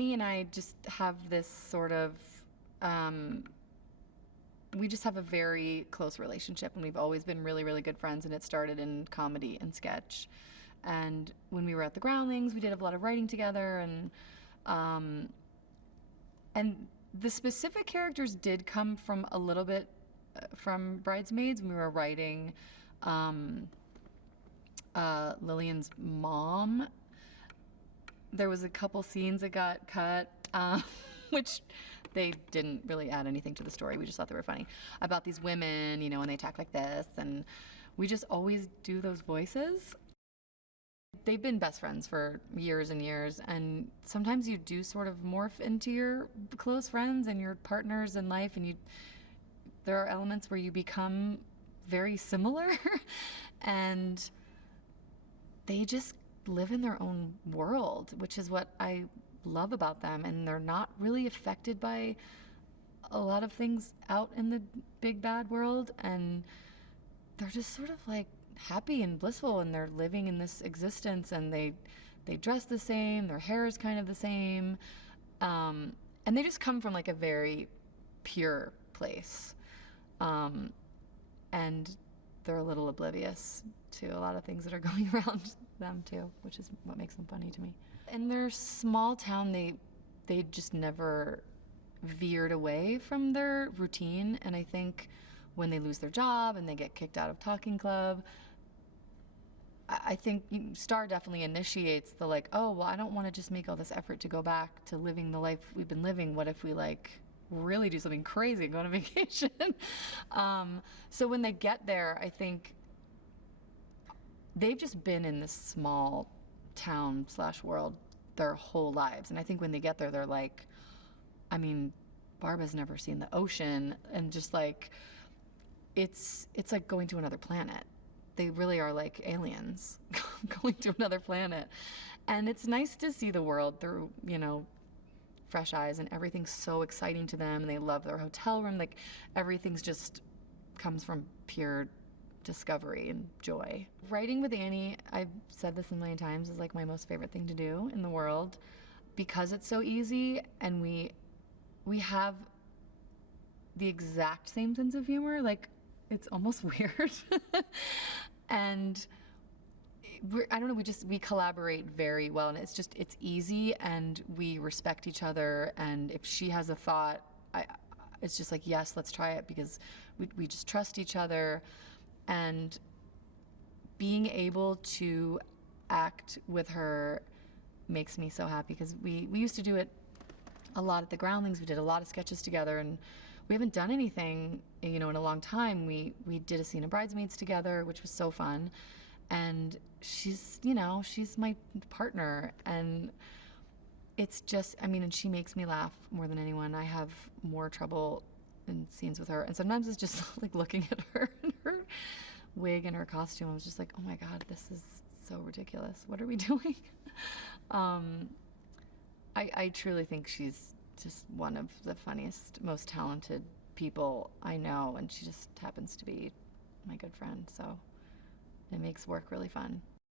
Annie and I just have this sort of, we just have a very close relationship, and we've always been really, really good friends, and it started in comedy and sketch. And when we were at the Groundlings, we did a lot of writing together, and the specific characters did come from a little bit from Bridesmaids when we were writing Lillian's mom. There was a couple scenes that got cut, which they didn't really add anything to the story. We just thought they were funny, about these women, you know, and they talk like this, and we just always do those voices. They've been best friends for years and years, and sometimes you do sort of morph into your close friends and your partners in life, and there are elements where you become very similar, and they just live in their own world, which is what I love about them, and they're not really affected by a lot of things out in the big bad world, and they're just sort of like happy and blissful, and they're living in this existence, and they dress the same, their hair is kind of the same, and they just come from like a very pure place, and they're a little oblivious to a lot of things that are going around them too, which is what makes them funny to me. In their small town, they just never veered away from their routine, and I think when they lose their job and they get kicked out of Talking Club, I think Star definitely initiates the like, oh, well, I don't want to just make all this effort to go back to living the life we've been living. What if we like really do something crazy and go on a vacation? So when they get there, I think they've just been in this small town / world their whole lives. And I think when they get there, they're like, I mean, Barb has never seen the ocean, and just like, it's like going to another planet. They really are like aliens going to another planet. And it's nice to see the world through, you know, fresh eyes, and everything's so exciting to them, and they love their hotel room. Like, everything's just comes from pure discovery and joy. Writing with Annie, I've said this a million times, is like my most favorite thing to do in the world, because it's so easy, and we have the exact same sense of humor. Like, it's almost weird. And I don't know, we collaborate very well, and it's easy, and we respect each other, and if she has a thought, it's just like, yes, let's try it, because we just trust each other. And being able to act with her makes me so happy, because we used to do it a lot at the Groundlings. We did a lot of sketches together, and we haven't done anything, you know, in a long time. We did a scene of Bridesmaids together, which was so fun. And she's, you know, she's my partner, and it's just, I mean, and she makes me laugh more than anyone. I have more trouble in scenes with her, and sometimes it's just like looking at her and her wig and her costume. I was just like, oh my God, this is so ridiculous. What are we doing? I truly think she's just one of the funniest, most talented people I know, and she just happens to be my good friend, so it makes work really fun.